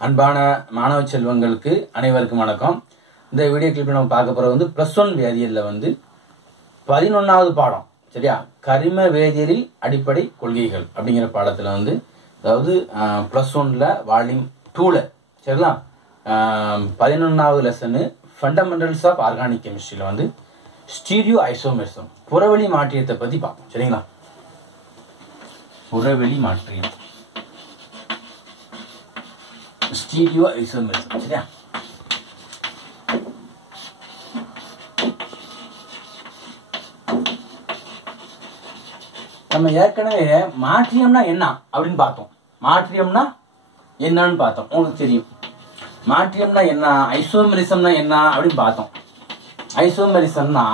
அன்பான மாணவ செல்வங்களுக்கு அனைவருக்கும் வணக்கம். இந்த வீடியோ கிளிப்ல நம்ம பார்க்க போறது வந்து +1 வேதியியல்ல வந்து 11வது பாடம். சரியா? கரிம வேதியியலில் அடிப்படை கொள்கைகள் அப்படிங்கிற பாடத்துல வந்து அதாவது +1ல வால்யூம் 2ல சரிங்களா 11வது லெசன் ஃபண்டமெண்டல்ஸ் ஆஃப் ஆர்கானிக் கெமிஸ்ட்ரியில வந்து ஸ்டீரியோ ஐசோமெரிசம் புறவெளி மாற்றியத்தை பத்தி பார்ப்போம். சரிங்களா? புறவெளி மாற்றியம் ஸ்டீரியோ ஐசோமெரிசம். சரியா? நம்ம ஏற்கனவே மாற்றியம்னா என்ன அப்படின்னு பார்த்தோம். மாற்றியம்னா என்னன்னு பார்த்தோம். உங்களுக்கு தெரியும் மாற்றியம்னா என்ன, ஐசோமெரிசம்னா என்ன அப்படின்னு பார்த்தோம். ஐசோமெரிசம்னா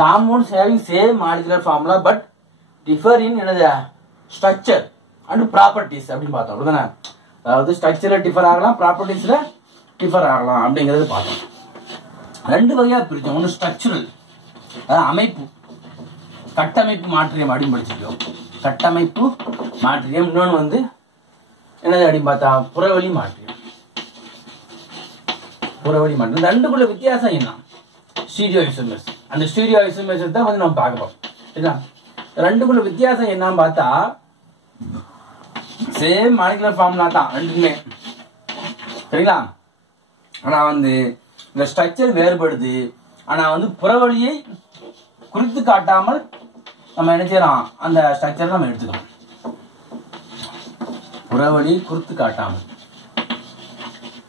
compounds having same molecular formula but differ in என்னது ஸ்ட்ரக்சர் அண்ட் ப்ராப்பர்ட்டிஸ் அப்படின்னு பார்த்தோம். அப்படிதானே? அதாவது ஸ்ட்ரக்சர்ல டிஃபர் ஆகலாம், ப்ராப்பர்ட்டிஸ்ல டிஃபர் ஆகலாம் அப்படிங்கிறது பார்த்தோம். ரெண்டு வகையா பிரிச்சோம். ஒன்று ஸ்ட்ரக்சரல், அதாவது அமைப்பு, கட்டமைப்பு மாற்றியம் அப்படின்னு படிச்சிருக்கோம். கட்டமைப்பு மாற்றியம். இன்னொன்று வந்து என்னது அப்படின்னு பார்த்தா புறவெளி மாற்றியம். புறவெளி மாற்றியம் ரெண்டுக்குள்ள வித்தியாசம் என்ன? Stereo isomerism. அந்த ஸ்டீரியோ ஐசோமெரிசம் தான் வந்து நம்ம பார்க்க போறோம். சரிங்களா? ரெண்டுக்குள்ள வித்தியாசம் என்னன்னு பார்த்தா சேம் மாலிகுலர் ஃபார்முலா தான் ரெண்டுமே. சரிங்களா? ஆனா வந்து இந்த ஸ்ட்ரக்சர் வேறுபடுது. ஆனா வந்து புறவெளியை குறித்து காட்டாமல் நம்ம என்ன செய்யறோம், அந்த ஸ்ட்ரக்சர் நம்ம எடுத்துக்கிறோம். புறவெளி குறித்து காட்டாமல்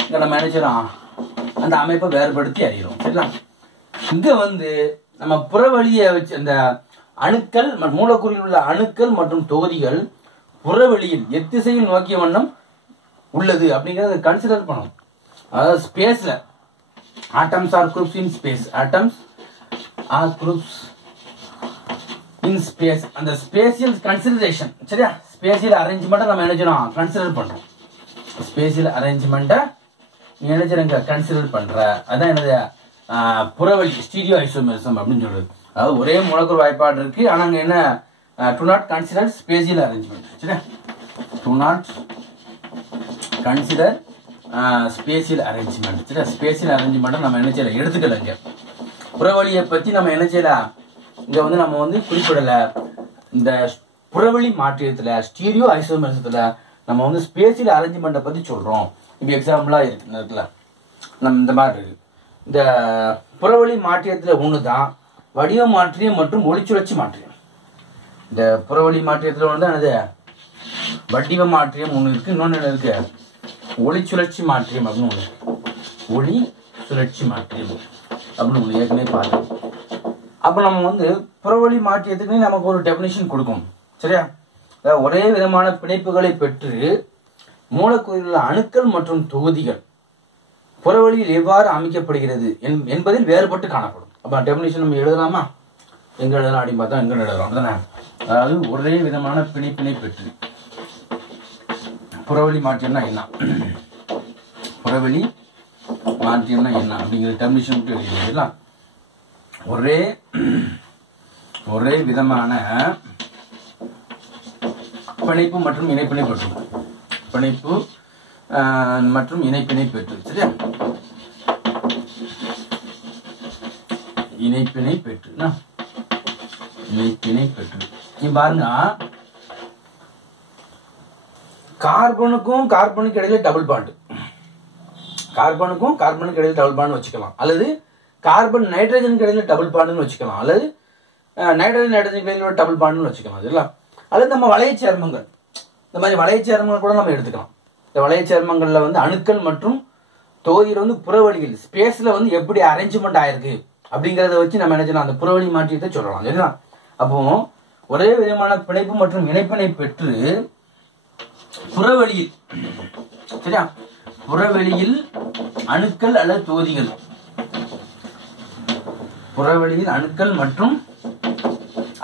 இங்க நம்ம என்ன செய்யறோம், அந்த அமைப்பை வேறுபடுத்தி அறிகிறோம். சரிங்களா? இங்க வந்து நம்ம புறவெளியை வச்சு அந்த அணுக்கள் மூலக்கூறில் உள்ள அணுக்கள் மற்றும் தொகுதிகள் புறவெளியில் எத்திசையில் நோக்கிய வண்ணம் உள்ளது அப்படிங்கறத கன்சிடர் பண்ணணும். அதாவது ஸ்பேஸ்ல atoms or groups in space, atoms or groups in space. அந்த ஸ்பேசியல் கன்சிடரேஷன். சரியா? ஸ்பேசியல் அரேஞ்ச்மெண்ட்டை நம்ம என்ன செய்யணும், கன்சிடர் பண்றோம். ஸ்பேசியல் அரேஞ்ச்மெண்ட்டை நீ என்ன செய்யறங்க, கன்சிடர் பண்ற. அதான் என்னது புறவெளி ஸ்டீரியோ ஐசோமெரிசம் அப்படின்னு சொல்றது. அதாவது ஒரே மூலக்கூறு வாய்ப்பாடு இருக்கு, ஆனா அங்க என்ன do not consider spatial arrangement. சரியா? Do not consider spatial arrangement. சரியா? ஸ்பேசியல் அரேஞ்ச்மெண்ட் நம்ம என்ன செய்யலாம், எடுத்துக்கல. இங்க புறவெளியை பத்தி நம்ம என்ன செய்யலாம், இங்க வந்து நம்ம வந்து குறிப்பிடல. இந்த புறவெளி மாற்றியத்துல ஸ்டீரியோ ஐசோமெரிசத்துல நம்ம வந்து ஸ்பேசியல் அரேஞ்ச்மெண்ட்டை பத்தி சொல்றோம். இப்ப எக்ஸாம்பிளா இருக்குல்ல, நம்ம இந்த மாதிரி இருக்கு. இந்த புறவெளி மாற்றியத்துல ஒண்ணுதான் வடிவ மாற்றியம் மற்றும் ஒளிச்சுழற்சி மாற்றியம். இந்த புறவெளி மாற்றியத்துல வந்து என்னது வடிவ மாற்றியம் ஒண்ணு இருக்கு, இன்னொன்னு என்ன இருக்கு, ஒளிச்சுழற்சி மாற்றியம் அப்படின்னு ஒண்ணு இருக்கு. ஒளி சுழற்சி மாற்றியம் அப்படின்னு ஒண்ணு ஏற்கனவே பார்த்தோம். அப்ப நம்ம வந்து புறவெளி மாற்றியத்துக்கு நமக்கு ஒரு டெபினிஷன் கொடுக்கும். சரியா? ஒரே விதமான பிணைப்புகளை பெற்று மூலக்கூறில் அணுக்கள் மற்றும் தொகுதிகள் புறவெளியில் எவ்வாறு அமைக்கப்படுகிறது என்பதில் வேறுபட்டு காணப்படும். அப்ப டெபினிஷன் நம்ம எழுதலாமா? எங்க எழுதலாம் அப்படின்னு பார்த்தா எங்க எழுதலாம் தானே. அதாவது ஒரே விதமான பிணைப்பினை பெற்று புறவெளி மாற்றியம்னா என்ன, புறவெளி மாற்றியம்னா என்ன அப்படிங்கிற டெபினிஷன் மட்டும் எழுதிடலாம். ஒரே விதமான பிணைப்பு மற்றும் இணைப்பினை பெற்று, பிணைப்பு மற்றும் இணைப்பினை பெற்று. சரியா? இணைப்பினை பெற்று, இணைப்பினை பெற்று. நீ பாருங்க, கார்பனுக்கும் கார்பனுக்கு இடையில டபுள் பாண்ட், கார்பனுக்கும் கார்பனுக்கு இடையில டபுள் பாண்ட் வச்சுக்கலாம், அல்லது கார்பன் நைட்ரஜனுக்கு இடையில டபுள் பாண்டுன்னு வச்சுக்கலாம், அல்லது நைட்ரஜன் இடையில டபுள் பாண்டுன்னு வச்சுக்கலாம். சரிங்களா? அல்லது நம்ம வளைய சேர்மங்கள், இந்த மாதிரி வளைய சேர்மங்கள் கூட நம்ம எடுத்துக்கலாம். இந்த வளைய சேர்மங்கள்ல வந்து அணுக்கள் மற்றும் தொகுதியில் வந்து புறவெளியில் ஸ்பேஸ்ல வந்து எப்படி அரேஞ்ச்மெண்ட் ஆயிருக்கு அப்படிங்கறத வச்சு நம்ம என்ன செய்யலாம், அந்த புறவெளி மாற்றியத்தை சொல்லலாம். சரிங்களா? அப்போ ஒரே விதமான பிணைப்பு மற்றும் இணைப்பினை பெற்று புறவெளியில், சரியா, புறவெளியில் அணுக்கள் அல்லது தொகுதிகள், புறவெளியில் அணுக்கள் மற்றும்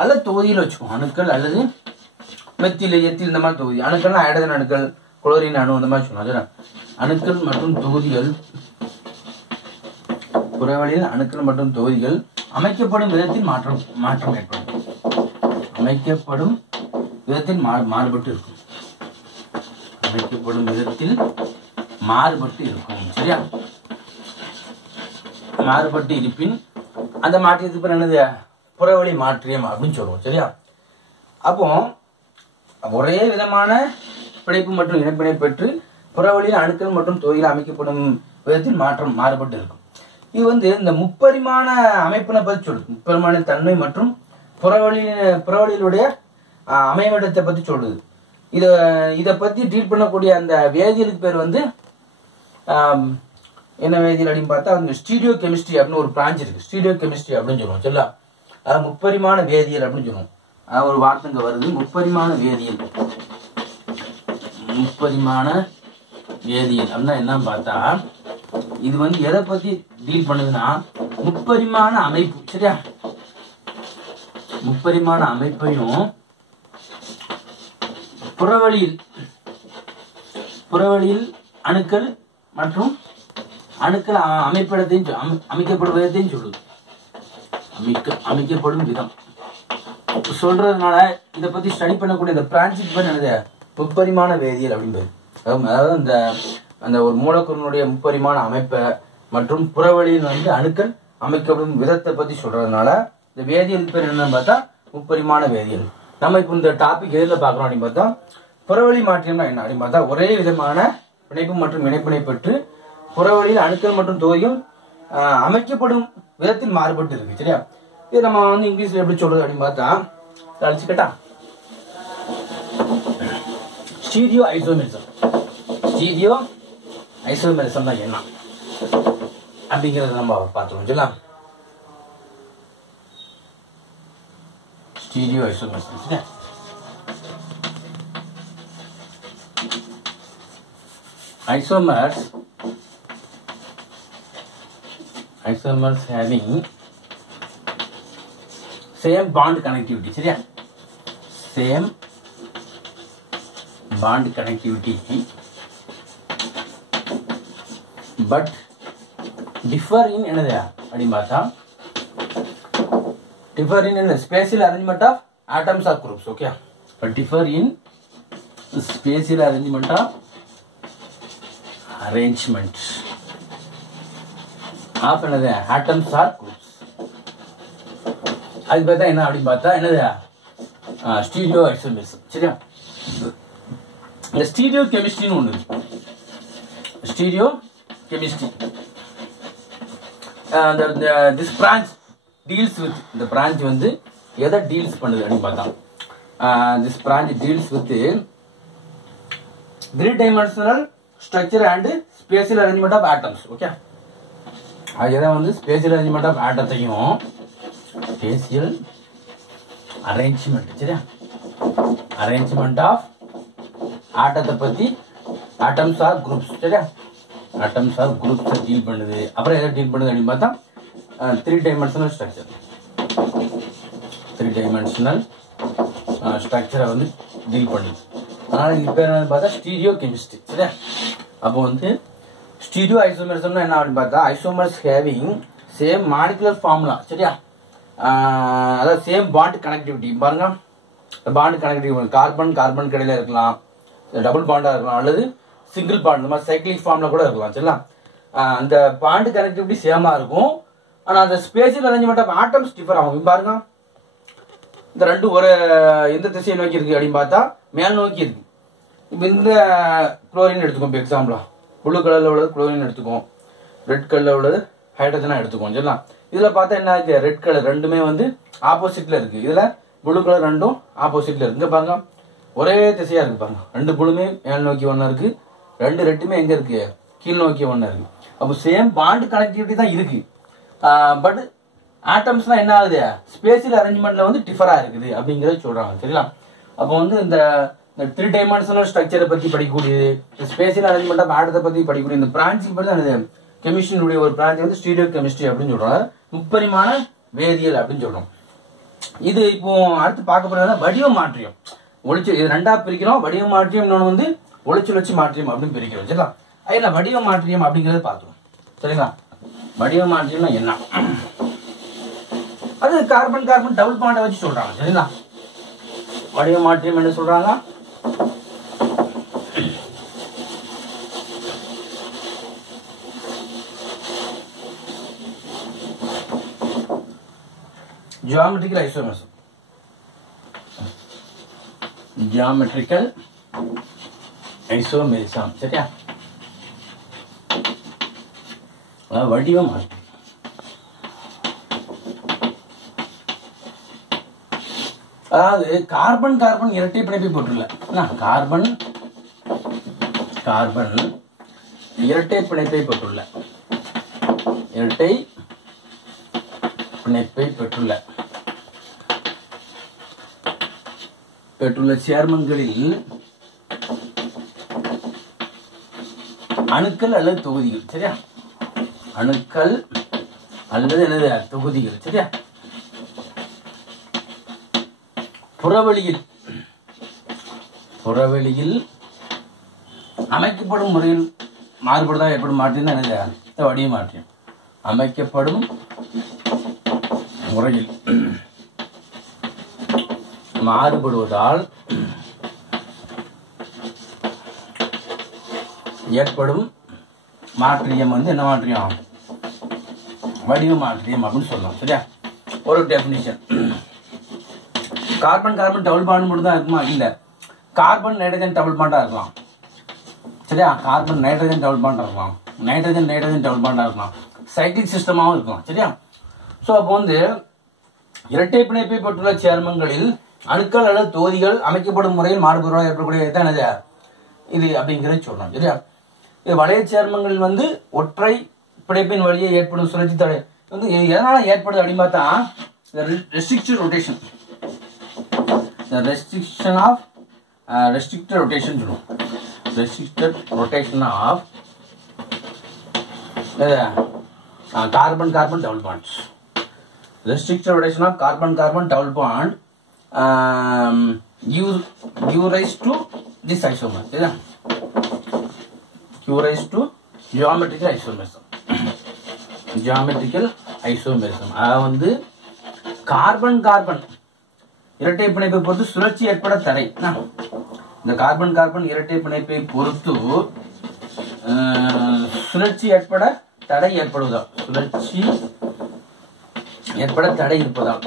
அல்லது தொகுதியில் வச்சுக்கோம். அணுக்கள் அல்லது மெத்தில், எத்தில் இந்த மாதிரி தொகுதி. அணுக்கள்னா ஹைட்ரஜன் அணுக்கள், குளோரின் அணு, இந்த மாதிரி சொன்னா. அணுக்கள் மற்றும் தொகுதிகள், புறவெளியில் அணுக்கள் மற்றும் தொகுதிகள் அமைக்கப்படும் விதத்தில் மாற்றம் ஏற்படும். அமைக்கப்படும் விதத்தில் மாறுபட்டு இருக்கும். அமைக்கப்படும் விதத்தில் மாறுபட்டு இருக்கும். சரியா? மாறுபட்டு இருப்பின் அந்த மாற்றியத்துக்கு பேர் என்னது? புறவழி மாற்றியம் அப்படின்னு சொல்லுவோம். சரியா? அப்போ ஒரே விதமான பிணைப்பு மற்றும் இணைப்பினை பெற்று புறவழியில் அணுக்கள் மற்றும் தொகையில் அமைக்கப்படும் விதத்தில் மாற்றம் மாறுபட்டு இருக்கும். இது வந்து இந்த முப்பரிமாண அமைப்பினை பற்றி சொல்லுது. முப்பரிமாண தன்மை மற்றும் புறவழியிலுடைய அமைவிடத்தை பத்தி சொல்லுது. இதை பத்தி டீல் பண்ணக்கூடிய அந்த வேதியியலுக்கு பேர் வந்து என்ன வேதியியல் அப்படின்னு பார்த்தா அந்த ஸ்டீரியோ கெமிஸ்ட்ரி அப்படின்னு ஒரு பிரான்ச் இருக்கு. ஸ்டீரியோ கெமிஸ்ட்ரி அப்படின்னு சொல்லுவோம். சரிங்களா? அது முப்பரிமாண வேதியியல் அப்படின்னு சொல்லுவோம். ஒரு வார்த்தைங்க வருது, முப்பரிமாண வேதியியல். முப்பரிமாண வேதியியல் அப்படின்னா என்னன்னு பார்த்தா இது வந்து எதை பத்தி டீல் பண்ணுதுன்னா முப்பரிமாண அமைப்பு. சரியா? முப்பரிமாண அமைப்பையும் புறவழியில் அணுக்கள் மற்றும் அணுக்கள் அமைப்பிடத்தையும் அமைக்கப்படுவதையும் சொல்லுது. அமைக்கப்படும் விதம் சொல்றதுனால இதை பத்தி ஸ்டடி பண்ணக்கூடிய இந்த பிரான்சிக் பேர் என்னது? முப்பரிமாண வேதியியல் அப்படின்றது. அதாவது அந்த ஒரு மூலக்கூறினுடைய முப்பரிமாண அமைப்பை மற்றும் புறவழியில் வந்து அணுக்கள் அமைக்கப்படும் விதத்தை பத்தி சொல்றதுனால இந்த வேதியியல் பேர் என்னன்னு பார்த்தா முப்பரிமாண வேதியியல். நம்ம இப்போ இந்த டாபிக் எதில் பார்க்குறோம் அப்படின்னு பார்த்தா புறவழி மாற்றியம்னா என்ன அப்படின்னு பார்த்தா ஒரே விதமான பிணைப்பு மற்றும் இணைப்பினை பெற்று புறவழியில் அணுக்கள் மற்றும் தொகையும் அமைக்கப்படும் விதத்தில் மாறுபட்டு இருக்கு. சரியா? இது நம்ம வந்து இங்கிலீஷ்ல எப்படி சொல்றது அப்படின்னு பார்த்தா அழிச்சுக்கட்டா ஸ்டீரியோ ஐசோமெரிசம். ஸ்டீரியோ ஐசோமெரிசம் தான் என்ன அப்படிங்கறத நம்ம பார்த்துருவோம். சரிங்களா? Stereo isomerism. சரியா? Isomers having same bond connectivity. சரியா? Same bond connectivity but differ in என்னது அப்படின்னு பார்த்தா differ in spatial arrangement of atoms or groups. Okay? But differ in spatial arrangement of of என்னது ஆட்டம்ஸ் ஆர் குரூப்ஸ். அது பார்த்தா என்ன அப்படின்னு பார்த்தா என்னது ஸ்டீரியோ ஐசோமெரிசம். சரியா? இந்த ஸ்டீரியோ கெமிஸ்ட்ரின்னு ஒன்று இருக்கு. Stereo chemistry this branch deals with இந்த பிரான்ச் வந்து எதை டீல்ஸ் பண்ணுது அப்படின்னு பார்த்தா this branch deals with 3-dimensional structure and spatial arrangement of atoms. Okay? அதுதான் வந்து ஸ்பேஷியல் அரேஞ்ச்மெண்ட் ஆஃப் ஆட்டத்தையும் ஸ்பேஷியல் அரேஞ்ச்மெண்ட். சரியா? அரேஞ்ச்மெண்ட் ஆஃப் ஆட்டத்தை பத்தி ஆட்டம்ஸ் ஆர் குரூப்ஸ். சரியா? ஆட்டம்ஸ் ஆர் குரூப்ஸ் டீல் பண்ணுது. அப்புறம் எதை டீல் பண்ணுது அப்படின்னு பார்த்தா 3-dimensional ஸ்ட்ரக்சர். 3-dimensional ஸ்ட்ரக்சரை வந்து டீல் பண்ணுது. அதனால இது பேர் என்னன்னு பார்த்தா ஸ்டீரியோ கெமிஸ்ட்ரி. சரியா? அப்போ வந்து ஸ்டீரியோ ஐசோமெரிசம்னா என்ன அப்படின்னு பார்த்தா isomers having same molecular formula. சரியா? அதாவது சேம் பாண்ட் கனெக்டிவிட்டி. பாருங்க, பாண்ட் கனெக்டிவிட்டி கார்பன் கடையில இருக்கலாம், டபுள் பாண்டா இருக்கலாம், அல்லது சிங்கிள் பாண்ட் இந்த மாதிரி சைக்கிளிக் ஃபார்ம்ல கூட இருக்கலாம். சரிங்களா? அந்த பாண்ட் கனெக்டிவிட்டி சேமா இருக்கும். ஆனா அந்த spatial arrangement of atoms differ ஆகும். பாருங்க, இந்த ரெண்டு ஒரு எந்த திசையை நோக்கி இருக்கு அப்படின்னு பார்த்தா மேல் நோக்கி இருக்கு. இப்போ இந்த குளோரின் எடுத்துக்கோம். இப்போ எக்ஸாம்பிளா ப்ளூ கலர்ல உள்ளது குளோரின் எடுத்துக்கோம், ரெட் கலர்ல உள்ளது ஹைட்ரஜனா எடுத்துக்கோம். சரிங்களா? இதுல பார்த்தா என்ன இருக்கு? ரெட் கலர் ரெண்டுமே வந்து ஆப்போசிட்ல இருக்கு. இதுல ப்ளூ கலர் ரெண்டும் ஆப்போசிட்ல இருக்கு. இங்க பாருங்க ஒரே திசையா இருக்கு. பாருங்க ரெண்டு ப்ளூமே மேல் நோக்கி ஒண்ணா இருக்கு, ரெண்டு ரெட்டுமே எங்க இருக்கு? கீழ் நோக்கி ஒண்ணா இருக்கு. அப்போ சேம் பாண்ட் கனெக்டிவிட்டி தான் இருக்கு. பட் ஆட்டம்ஸ்லாம் என்ன ஆகுது? ஸ்பேஷியல் அரேஞ்ச்மெண்ட்ல வந்து டிஃபரா இருக்குது அப்படிங்கறத சொல்றாங்க. சரிங்களா? அப்போ வந்து இந்த 3-dimensional ஸ்ட்ரக்சரை பத்தி படிக்கக்கூடியது, ஸ்பேஷியல் அரேஞ்ச்மெண்ட் ஆஃப் ஆட்டத்தை பத்தி படிக்கக்கூடிய இந்த பிரான்ச்சுக்கு பேர் தான் கெமிஸ்ட்ரியினுடைய ஒரு பிரான்ச் வந்து ஸ்டீரியோ கெமிஸ்ட்ரி அப்படின்னு சொல்றாங்க. முப்பரிமாண வேதியியல் அப்படின்னு சொல்றோம். இது இப்போ அடுத்து பார்க்க போறதுனா வடிவ மாற்றியம். இது ரெண்டா பிரிக்கிறோம். வடிவ மாற்றியம் இன்னொன்று வந்து ஒளிச்சுழற்சி மாற்றியம் அப்படின்னு பிரிக்கிறோம். சரிங்களா? அதுல வடிவ மாற்றியம் அப்படிங்கறத பார்த்தோம். சரிங்களா? வடிவ மாற்றியம்னா என்ன? அது கார்பன் டபுள் பாண்டை வச்சு சொல்றாங்க. சரிங்களா? வடிவ மாற்றியம் என்ன சொல்றாங்க? Geometrical isomerism. ஜியோமெட்ரிக்கல் ஐசோமெரிசம் சரியா, வடிவ மாற்றம். அதாவது கார்பன் கார்பன் இரட்டை பிணைப்பை பெற்றுள்ள கார்பன் கார்பன் இரட்டை பிணைப்பை பெற்றுள்ள இரட்டை பிணைப்பை பெற்றுள்ள சேர்மங்களில் அணுக்கள் அல்லது தொகுதிகள் சரியா, அணுக்கள் அல்லது என்னது தொகுதிகள் சரியா, புறவெளியில் அமைக்கப்படும் முறையில் மாறுபடுதல் ஏற்படும் மாற்றம் என்னது வடிவ மாற்றம். அமைக்கப்படும் முறையில் மாறுபடுவதால் ஏற்படும் மாற்றியம் வந்து என்ன மாற்றியம், வடிவ மாற்றியம் அப்படின்னு சொல்லலாம் சரியா. ஒரு definition, carbon carbon double bond மட்டும் தான் இருக்குமா, இல்ல கார்பன் நைட்ரஜன் டபுள் பாண்டா இருக்கலாம் சரியா, கார்பன் நைட்ரஜன் டபுள் பாண்டா இருக்கலாம், நைட்ரஜன் நைட்ரஜன் டபுள் பாண்டா இருக்கலாம், சைக்ளிக் சிஸ்டமாவும் இருக்கலாம் சரியா. ஸோ அப்போ வந்து இரட்டை பிணைப்பை பெற்றுள்ள சேர்மங்களில் அணுக்கள் அல்லது தொகுதிகள் அமைக்கப்படும் முறையில் மாறுபடுவதாக ஏற்படக்கூடிய என்னது இது அப்படிங்கிறத சொல்றோம் சரியா. இது வளைய சேர்மங்கள் வந்து ஒற்றை பிணைப்பின் வழியே ஏற்படும் சுழற்சி தடை வந்து எதனால ஏற்படுது அப்படின்னு பார்த்தா ரெஸ்ட்ரிக்டட் ரொட்டேஷன், restricted rotation சொல்லுவோம். restricted rotation of carbon carbon double bonds. restricted rotation of carbon carbon double bond give rise to this isomer சரியா, give rise to geometrical isomerism. geometrical isomerism அதாவது வந்து கார்பன் கார்பன் இரட்டை பிணைப்பை பொறுத்து சுழற்சி ஏற்பட தடை. இந்த கார்பன் கார்பன் இரட்டை பிணைப்பை பொறுத்து சுழற்சி ஏற்பட தடை ஏற்படுவதால், சுழற்சி ஏற்பட தடை இருப்பதால்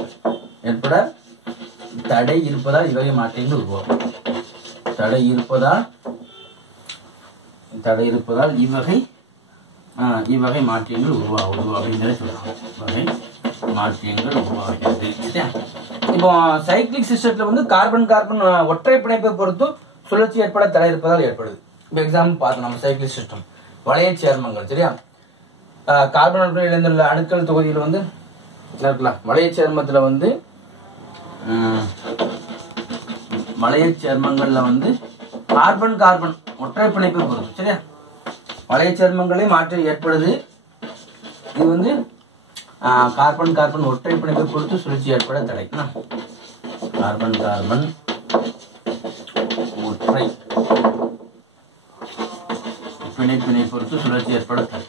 இவ்வகை மாற்றங்கள் உருவாகும். தடை இருப்பதால் இவ்வகை மாற்றங்கள் உருவாகுது அப்படிங்கிறத சொல்றாங்க. வகை மாற்றங்கள் உருவாகிறது. இப்போ சைக்ளிக் சிஸ்டத்துல வந்து கார்பன் கார்பன் ஒற்றை பிணைப்பை பொறுத்து சுழற்சி ஏற்பட தடை இருப்பதால் ஏற்படுது. இப்போ எக்ஸாம்பிள் பார்த்தோம் நம்ம சைக்ளிக் சிஸ்டம் வளைய சேர்மங்கள் சரியா. கார்பன் இணைந்துள்ள அணுக்கள் தொகுதியில் வந்து இருக்கலாம். வளைய சேர்மத்துல வந்து வளைய சேர்மங்கள்ல வந்து கார்பன் கார்பன் ஒற்றை பிணைப்பை பொறுத்து சரியா வளைய சேர்மங்களே மாற்றம் ஏற்படுது. இது வந்து கார்பன் கார்பன் ஒற்றை பிணைப்பை பொறுத்து சுழற்சி ஏற்பட தடை. கார்பன் கார்பன் ஒற்றை பிணைப்பினை பொறுத்து சுழற்சி ஏற்பட தடை.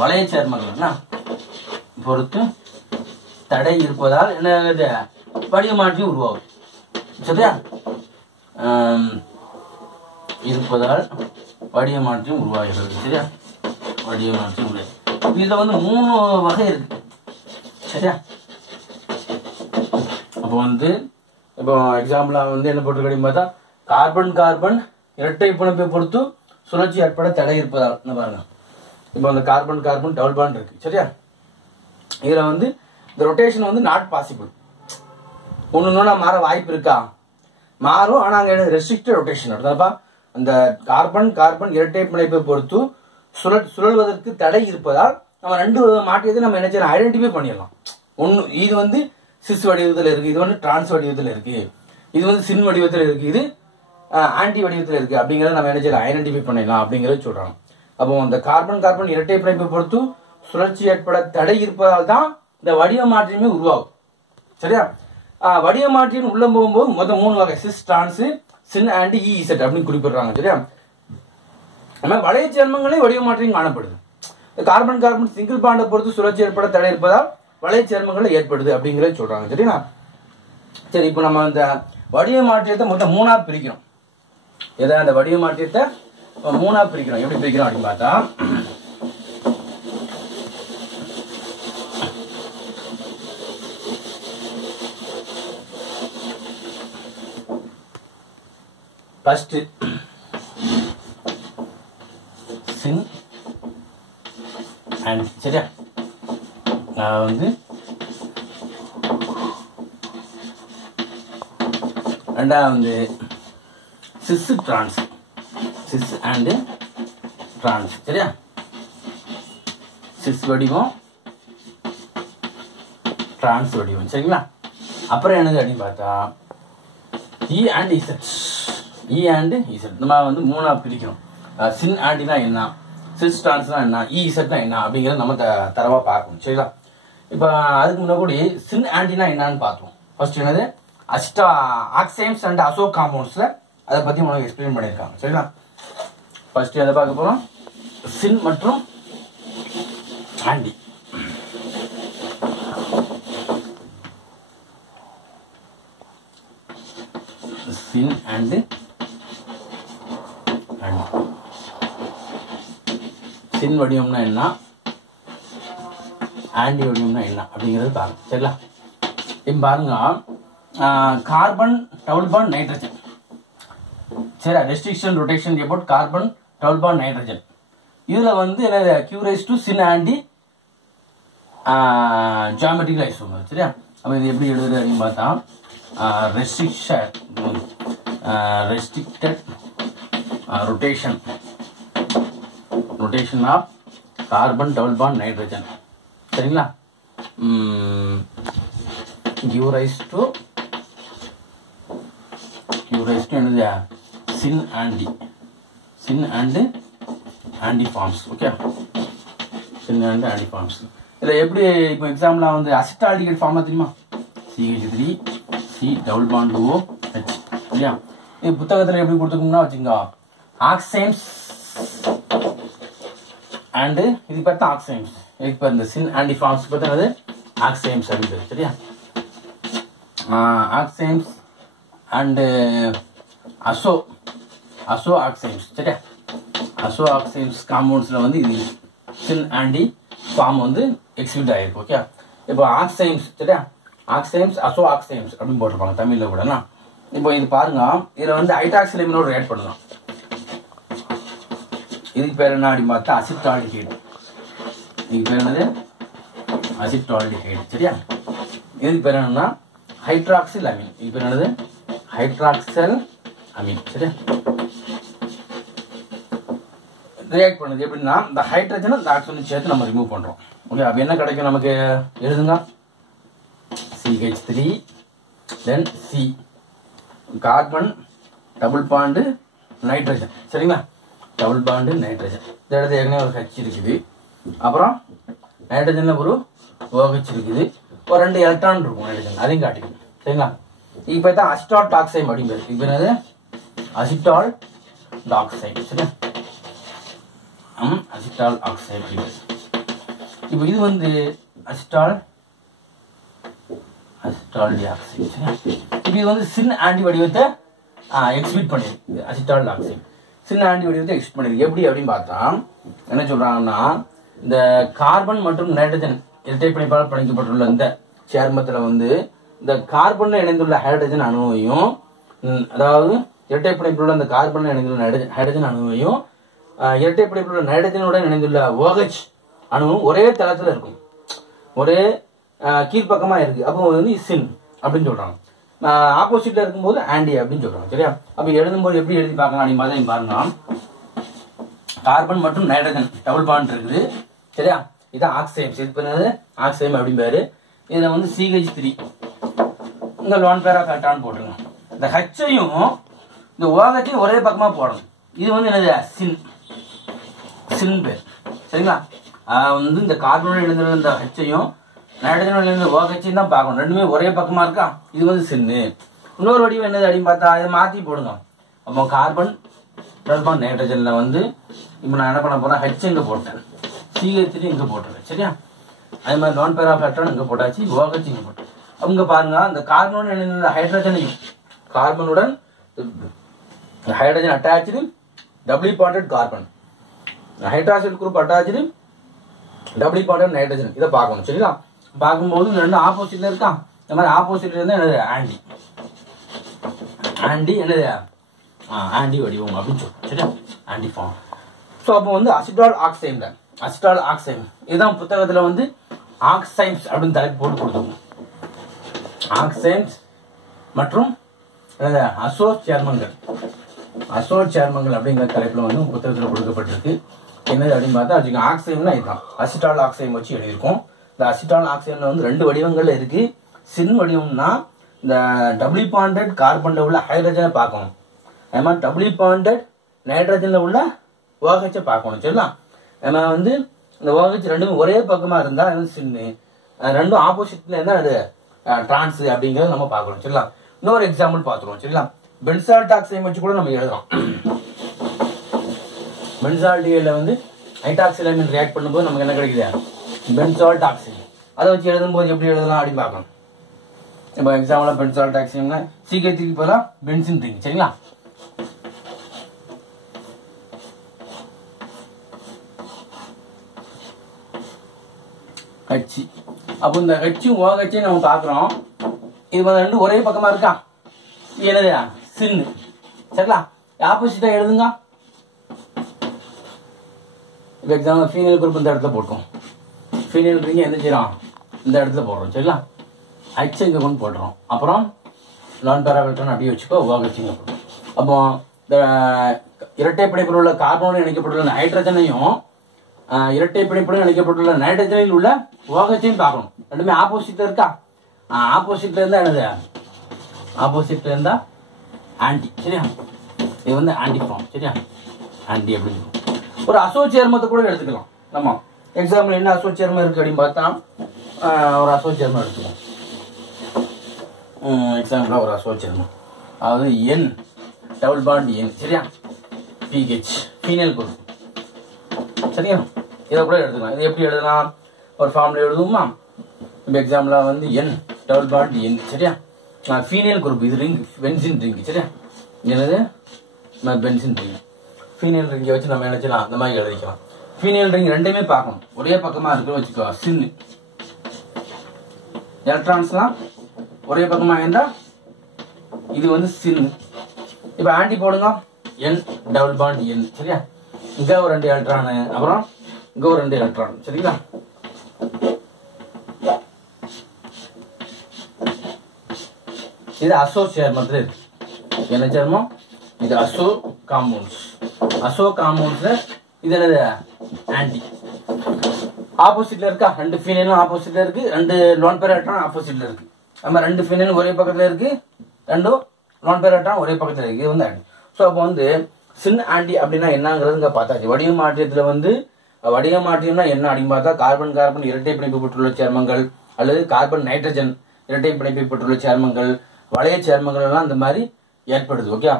வளைய சேர்மங்கள் பொறுத்து தடை இருப்பதால் என்ன வடிவ மாற்றி உருவாகும் சரியா. இருப்பதால் வடிவ மாற்றி உருவாகிறது சரியா. வடிவ மாற்றி உருவாகிறது. இதுல வந்து 3 வகை இருக்கு சரியா. அப்போ வந்து இப்போ எக்ஸாம்பிளா வந்து என்ன போட்டிருக்கீங்க பார்த்தா கார்பன் கார்பன் இரட்டை பிணைப்பை பொறுத்து சுழற்சி ஏற்பட தடை இருப்பதால் பாருங்க. இப்போ அந்த கார்பன் கார்பன் டபுள் பாண்ட் இருக்கு சரியா. இதுல வந்து இந்த ரொட்டேஷன் வந்து நாட் பாசிபிள். ஒண்ணு மாற வாய்ப்பு இருக்கா, மாறும். ஆனா அங்க ரெஸ்ட்ரிக்டட் ரொட்டேஷன் அப்படிதாப்பா. அந்த கார்பன் கார்பன் இரட்டை பிணைப்பை பொறுத்து சுழல்வதற்கு தடை இருப்பதால் நம்ம 2 மாற்றத்தை நம்ம என்ன செய்யலாம், ஐடென்டிஃபை பண்ணிடலாம். ஒன்னு இது வந்து சிஸ் வடிவத்தில் இருக்கு, இது வந்து டிரான்ஸ் வடிவத்தில் இருக்கு, இது வந்து சின் வடிவத்தில் இருக்கு, இது ஆன்டி வடிவத்தில் இருக்கு அப்படிங்கறத நம்ம என்ன செய்யலாம், ஐடென்டிஃபை பண்ணிடலாம் அப்படிங்கறத சொல்றாங்க. அப்போ அந்த கார்பன் கார்பன் இரட்டை பிணைப்பை பொறுத்து சுழற்சி ஏற்பட தடை இருப்பதால் தான் இந்த வடிவ மாற்றமே உருவாகும் சரியா. வடிவ மாற்றின் உள்ள போகும்போது மொத்தம் 3 வகை cis trans syn and Z அப்படின்னு குறிப்பிடுறாங்க சரியா. வளைய சேர்மங்களே வடிவ மாற்றம் காணப்படுது. கார்பன் கார்பன் சிங்கிள் பாண்டை பொறுத்து சுழற்சி ஏற்பட தடை இருப்பதால் வளைய சேர்மங்கள் ஏற்படுது அப்படிங்கறத சொல்றாங்க சரியா. சரி, இப்போ நம்ம அந்த வடிவ மாற்றத்தை மொத்தம் 3ஆ பிரிக்கிறோம். ஏதாவது அந்த வடிவ மாற்றத்தை 3ஆ பிரிக்கிறோம். எப்படி பிரிக்கிறோம் அப்படின்னு பார்த்தா ஃபர்ஸ்ட் சின் அண்ட் சரியா வந்து ரெண்டாவது sis trans sis and trans சரியா சிஸ் வடிவம் டிரான்ஸ் வடிவம் சரிங்களா. அப்புறம் என்னது அப்படின்னு பார்த்தா இ and Z E and Z நம்ம வந்து மூணா பிரிக்கிறோம். சின் ஆண்டினா என்ன, சிஸ் டிரான்ஸ்னா என்ன, இ இசட்னா என்ன அப்படிங்கிறத நம்ம தரவா பார்க்கணும் சரிங்களா. இப்போ அதுக்கு முன்னாடி சின் ஆண்டினா என்னன்னு பார்த்தோம். ஃபர்ஸ்ட் என்னது ஆக்சைம்ஸ் அண்ட் அசோ காம்பவுண்ட்ஸ்ல அதை பத்தி உங்களுக்கு எக்ஸ்பிளைன் பண்ணியிருக்காங்க சரிங்களா. ஃபர்ஸ்ட் எதை பார்க்க போறோம், சின் மற்றும் ஆண்டி. சின் அண்ட் சின் வடிவம்னா என்ன, ஆண்டி வடிவம்னா என்ன அப்படிங்கிறது பாருங்க சரிங்களா. இப்போ பாருங்க கார்பன் டபுள் பாண்ட் நைட்ரஜன் சரி restriction rotation about carbon double bond nitrogen. இதுல வந்து என்ன give rise to syn anti geometrical isomer சரியா. அப்ப இது எப்படி எழுதுறது அப்படின்னு பார்த்தா restricted rotation of carbon double bond nitrogen சரிங்களா. கியூரைஸ் டு என்னது syn and anti forms okay. Syn and anti forms இதுல எப்படி இப்போ எக்ஸாம்பிளா வந்து அசிட்டால்டிகைட் ஃபார்ம்ல தெரியுமா, CH3 C double bond OH சரியா. இது புத்தகத்துல எப்படி கொடுத்துருக்கோம்னா வச்சுங்க ஆக்சைம்ஸ் அண்ட் இது பார்த்தா ஆக்சைம்ஸ், இதுக்கு பாரு இந்த சின் ஆண்டி ஃபார்ம்ஸ் பார்த்தா ஆக்சைம்ஸ் அப்படின்னு சரியா. ஆக்சைம்ஸ் அண்ட் அசோ ஆக்சைம்ஸ் சரியா. அசோ ஆக்சைம்ஸ் காம்பவுண்ட்ஸ்ல வந்து இது சின் ஆண்டி ஃபார்ம் வந்து எக்ஸிக்யூட் ஆயிருக்கு ஓகே. இப்போ ஆக்சைம்ஸ் சரியா, ஆக்சைம்ஸ் அசோ ஆக்சைம்ஸ் அப்படின்னு போட்டிருப்பாங்க தமிழ்ல கூட. இப்போ இது பாருங்க, இதுல வந்து ஹைட்ராக்சில் அமீனோட ஆட் பண்ணலாம். இதுக்கு பேர் என்ன அப்படின்னு பார்த்தா அசிட்டால்டிகைடு. இதுக்கு பேர் என்னது அசிட்டால்டிகைடு சரியா. இதுக்கு பேர் என்னன்னா ஹைட்ராக்சில் அமீன். இதுக்கு பேர் என்னது ஹைட்ராக்சல் அமீன் சரியா. ரியாக்ட் பண்ணுது எப்படின்னா இந்த ஹைட்ரஜன் இந்த ஆக்சிஜன் சேர்த்து நம்ம ரிமூவ் பண்றோம் ஓகே. அப்ப என்ன கிடைக்கும் நமக்கு எழுதுங்க, CH3 then C carbon double bond nitrogen சரிங்களா. டபுள் பாண்டு நைட்ரஜன் இந்த இடத்துல ஏற்கனவே ஒரு H இருக்குது, அப்புறம் நைட்ரஜன்ல ஒரு OH இருக்குது, ஒரு 2 எலக்ட்ரான் இருக்கும் நைட்ரஜன், அதையும் காட்டிக்கணும் சரிங்களா. இப்போ தான் அசிட்டால் டாக்சைடு அப்படிங்கிறது. இப்போ என்னது அசிட்டால் டாக்சைடு சரியா, அசிட்டால் ஆக்சைடு அப்படிங்கிறது. இப்போ இது வந்து அசிட்டால் டை ஆக்சைடு சரியா. இப்போ இது வந்து சின் ஆண்டி வடிவத்தை எக்ஸிபிட் பண்ணிருக்கு. அசிட்டால் ஆக்சைடு சின் ஆண்டி வடிவத்தை எக்ஸிபிட் பண்ணிருக்கு. எப்படி அப்படின்னு பார்த்தா என்ன சொல்றாங்கன்னா இந்த கார்பன் மற்றும் நைட்ரஜன் இரட்டை பிணைப்பால் பிணைக்கப்பட்டுள்ள இந்த சேர்மத்துல வந்து இந்த கார்பன்ல இணைந்துள்ள ஹைட்ரஜன் அணுவையும் அதாவது இரட்டை பிணைப்புள்ள இந்த கார்பன்ல இணைந்துள்ள ஹைட்ரஜன் அணுவையும் இரட்டை பிணைப்புள்ள நைட்ரஜனுடன் இணைந்துள்ள OH அணுவும் ஒரே தளத்துல இருக்கும், ஒரே கீழ்பக்கமா இருக்கு. அப்போ வந்து சின் அப்படின்னு சொல்றாங்க. ஆப்போசிட்ல இருக்கும்போது ஆண்டி அப்படின்னு சொல்றாங்க சரியா. அப்ப எழுதும்போது எப்படி எழுதி பார்க்கலாம் அப்படின்னு பார்த்தா பாருங்க, கார்பன் மற்றும் நைட்ரஜன் டபுள் பாண்ட் இருக்குது சரியா. இது ஆக்சைம்ஸ், இது பண்ணது ஆக்சைம் அப்படின்னு பேரு. இதுல வந்து CH3 இந்த லோன் பேரா கரெக்டான்னு போட்டுருங்க. இந்த ஹச்சையும் இந்த ஓகத்தையும் ஒரே பக்கமா போடணும். இது வந்து என்னது சின் பேர் சரிங்களா. வந்து இந்த கார்பனோட இணைந்துள்ள இந்த ஹச்சையும் நைட்ரஜனோட இணைந்த ஓகச்சையும் தான் பார்க்கணும், ரெண்டுமே ஒரே பக்கமா இருக்கா. இது வந்து சின்னு. இன்னொரு வடிவம் என்னது அப்படின்னு பார்த்தா அதை மாத்தி போடுங்க. அப்போ கார்பன் டபுள் நைட்ரஜன்ல வந்து இப்போ நான் என்ன பண்ண போறேன், ஹச் இங்க போட்டேன், CH3 இங்க போட்டுருக்கேன் சரியா. அதே மாதிரி லோன் பேர் ஆஃப் எலக்ட்ரான் இங்க போட்டாச்சு, OH இங்க போட்டேன். அவங்க பாருங்க அந்த கார்பனோட இணைந்த ஹைட்ரஜனையும் கார்பனுடன் hydrogen attach doubly bonded carbon, hydroxide group attach doubly bonded nitrogen. இதை பார்க்கணும் சரிங்களா. பார்க்கும்போது ரெண்டு ஆப்போசிட்ல இருக்கா. இந்த மாதிரி ஆப்போசிட்ல இருந்தா என்னது ஆண்டி என்னது ஆன்டி வடிவம் அப்படின்னு சொல்லுவோம். சரியா, ஆன்டி ஃபார்ம். ஸோ அப்போ வந்து அசிட்டால் ஆக்சைம் தான், அசிட்டால் ஆக்சைம். இதுதான் புத்தகத்தில் வந்து ஆக்சைம்ஸ் அப்படின்னு தலைப்பு போட்டு கொடுத்துருக்கோம். ஆக்சைம்ஸ் மற்றும் அசோ சேர்மங்கள், அசோ சேர்மங்கள் அப்படிங்கிற தலைப்பில் வந்து புத்தகத்தில் கொடுக்கப்பட்டிருக்கு. என்னது அப்படின்னு பார்த்தா வச்சுக்கோங்க, ஆக்சைம்னா இதுதான் அசிட்டால் ஆக்சைம் வச்சு எழுதியிருக்கோம். இந்த அசிட்டால் ஆக்சைம்ல வந்து 2 வடிவங்கள்ல இருக்கு. சின் வடிவம்னா இந்த டபுள் பாண்டட் கார்பன்ல உள்ள ஹைட்ரஜனை பார்க்கணும், நம்ம டபுள் பாண்டட் நைட்ரஜன்ல உள்ள OH பார்க்கணும். சரிங்களா, நம்ம வந்து இந்த OH ரெண்டுமே ஒரே பக்கமா இருந்தா அது சின்னு, ரெண்டும் ஆப்போசிட்ல இருந்தா அது டிரான்ஸ் அப்படிங்கறத நம்ம பார்க்கணும். சரிங்களா, இன்னொரு எக்ஸாம்பிள் பார்த்துருவோம். சரிங்களா, பென்சால்ட் ஆக்சைடு வச்சு கூட நம்ம எழுதலாம். பென்சால்டியில வந்து ஹைட்ராக்சில் அமீன் ரியாக்ட் பண்ணும்போது நமக்கு என்ன கிடைக்குது, பென்சால்ட் ஆக்சைடு. அதை வச்சு எழுதும்போது எப்படி எழுதலாம் அப்படின்னு பார்க்கணும். இப்போ எக்ஸாம்பிளா பென்சால்ட் ஆக்சைடுனா CH3 பதிலாக பென்சின் ரிங். சரிங்களா, H. அப்போ இந்த H OH நம்ம பார்க்குறோம், இது ரெண்டும் ஒரே பக்கமா இருக்கா, என்னது சின்னு. சரிங்களா, ஆப்போசிட்டா எழுதுங்க. இப்போ எக்ஸாம்பிள் ஃபீனைல் குரூப் இந்த இடத்துல போட்டோம், ஃபீனைல் ரிங் எந்த செய்யறோம், இந்த இடத்துல போடுறோம். சரிங்களா, H இங்க கொண்டு போடுறோம். அப்புறம் நான் பேராவெல்ட்ரான் அப்படியே வச்சுக்கோ, OH இங்க போடுறோம். அப்போ இந்த இரட்டை பிணைப்பில் உள்ள கார்பனோடு இணைக்கப்பட்டுள்ள ஹைட்ரஜனையும் இரட்டை பிணைப்புடன் இணைக்கப்பட்டுள்ள நைட்ரஜனில் உள்ள OH-ஐயும் பார்க்கணும். ரெண்டுமே ஆப்போசிட்ல இருக்கா, ஆப்போசிட்ல இருந்தா என்னது, ஆப்போசிட்ல இருந்தா ஆன்டி. சரியா, இது வந்து ஆன்டி ஃபார்ம். சரியா, ஆன்டி அப்படின்னு ஒரு அசோ சேர்மத்தை கூட எடுத்துக்கலாம். நம்ம எக்ஸாம்பிள் என்ன அசோ சேர்மம் இருக்கு அப்படின்னு பார்த்தா ஒரு அசோ சேர்மம் எடுத்துக்கலாம். எக்ஸாம்பிளா ஒரு அசோ சேர்மம், அதாவது N டபுள் பாண்ட் N. சரியா, PH ஃபீனைல் குரூப். சரியா, இதை கூட எடுத்துக்கலாம். இது எப்படி எழுதலாம், ஒரு ஃபார்ம்ல எழுதுவோமா. இப்போ எக்ஸாம்பிளா வந்து N டபுள் பாண்ட் N. சரியா, ஃபீனைல் குரூப், இது ரிங் பென்சின் ரிங். சரியா, என்னது பென்சின் ரிங். ஃபீனைல் ரிங்கை வச்சு நம்ம என்ன செய்யலாம், அந்த மாதிரி எழுதிக்கலாம். ஃபீனைல் ரிங் ரெண்டுமே பார்க்கணும், ஒரே பக்கமா இருக்கு வச்சுக்கோ, சின்னு. எலக்ட்ரான்ஸ்லாம் ஒரே பக்கமா இருந்தா இது வந்து சின்னு. இப்போ ஆன்டி போடுங்க, N டபுள் பாண்ட் N. சரியா, இங்க ஒரு 2 எலக்ட்ரான், அப்புறம் இங்க ஒரு 2 எலக்ட்ரான். சரிங்களா, இது அசோ சேர்மத்துல இருக்கு. என்ன சேர்மம், இது அசோ காம்பவுண்ட்ஸ். அசோ காம்பவுண்ட்ஸ்ல இது என்னது, ஆன்டி. ஆப்போசிட்ல இருக்கா, 2 ஃபீனைலும் ஆப்போசிட்ல இருக்கு, 2 லோன் பேர் எலக்ட்ரான் ஆப்போசிட்ல இருக்கு. நம்ம 2 ஃபீனைலும் ஒரே பக்கத்துல இருக்கு, 2 லோன் பேர் எலக்ட்ரான் ஒரே பக்கத்துல இருக்கு. இது வந்து ஆன்டி. ஸோ அப்போ வந்து சின் ஆன்டி அப்படின்னா என்னங்கிறது பார்த்தாச்சு. வடிவ மாற்றத்துல வந்து வடிவ மாற்றியம்னா என்ன அப்படின்னு பார்த்தா கார்பன் கார்பன் இரட்டை பிணைக்கப்பட்டுள்ள சேர்மங்கள் அல்லது கார்பன் நைட்ரஜன் இரட்டை பிணைக்கப்பட்டுள்ள சேர்மங்கள், வளைய சேர்மங்கள் எல்லாம் இந்த மாதிரி ஏற்படுது. ஓகே,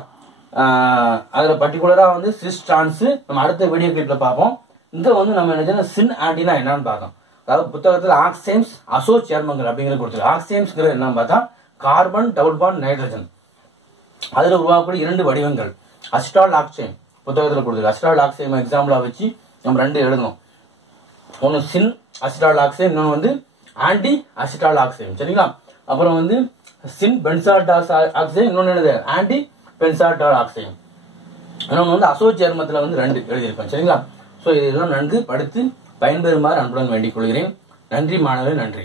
அதுல பர்டிகுலரா வந்து சிஸ் டிரான்ஸ் நம்ம அடுத்த வீடியோ கிளிப்ல பார்ப்போம். இங்க வந்து நம்ம என்ன சின் ஆன்டினா என்னன்னு பார்த்தோம். அதாவது புத்தகத்துல ஆக்சைம்ஸ் அசோ சேர்மங்கள் அப்படிங்கிறது கொடுத்துருக்கு. ஆக்சைம்ஸ்ங்கிறது என்னன்னு பார்த்தா கார்பன் டபுள் பாண்ட் நைட்ரஜன், அதுல உருவாக்கக்கூடிய 2 வடிவங்கள். அசிட்டால் ஆக்சைம் புத்தகத்தில் கொடுத்துருக்கு. அசிட்டால் ஆக்சைம் எக்ஸாம்பிளா வச்சு நம்ம 2 எழுதணும். ஒன்னு சின் அசிட்டால் ஆக்சைம், இன்னொன்று வந்து ஆன்டி அசிட்டால் ஆக்சைம். சரிங்களா, அப்புறம் வந்து சின் பென்சால்ட் ஆக்சைம், இன்னொன்று என்னது ஆன்டி பென்சால்டால் ஆக்சைம், இன்னொன்று வந்து அசோ சேர்மத்தில் வந்து 2 எழுதியிருக்கோம். சரிங்களா, ஸோ இதெல்லாம் நன்கு படித்து பயன்பெறுமாறு அன்புடன் வேண்டிக் கொள்கிறேன். நன்றி மாணவர்களே, நன்றி.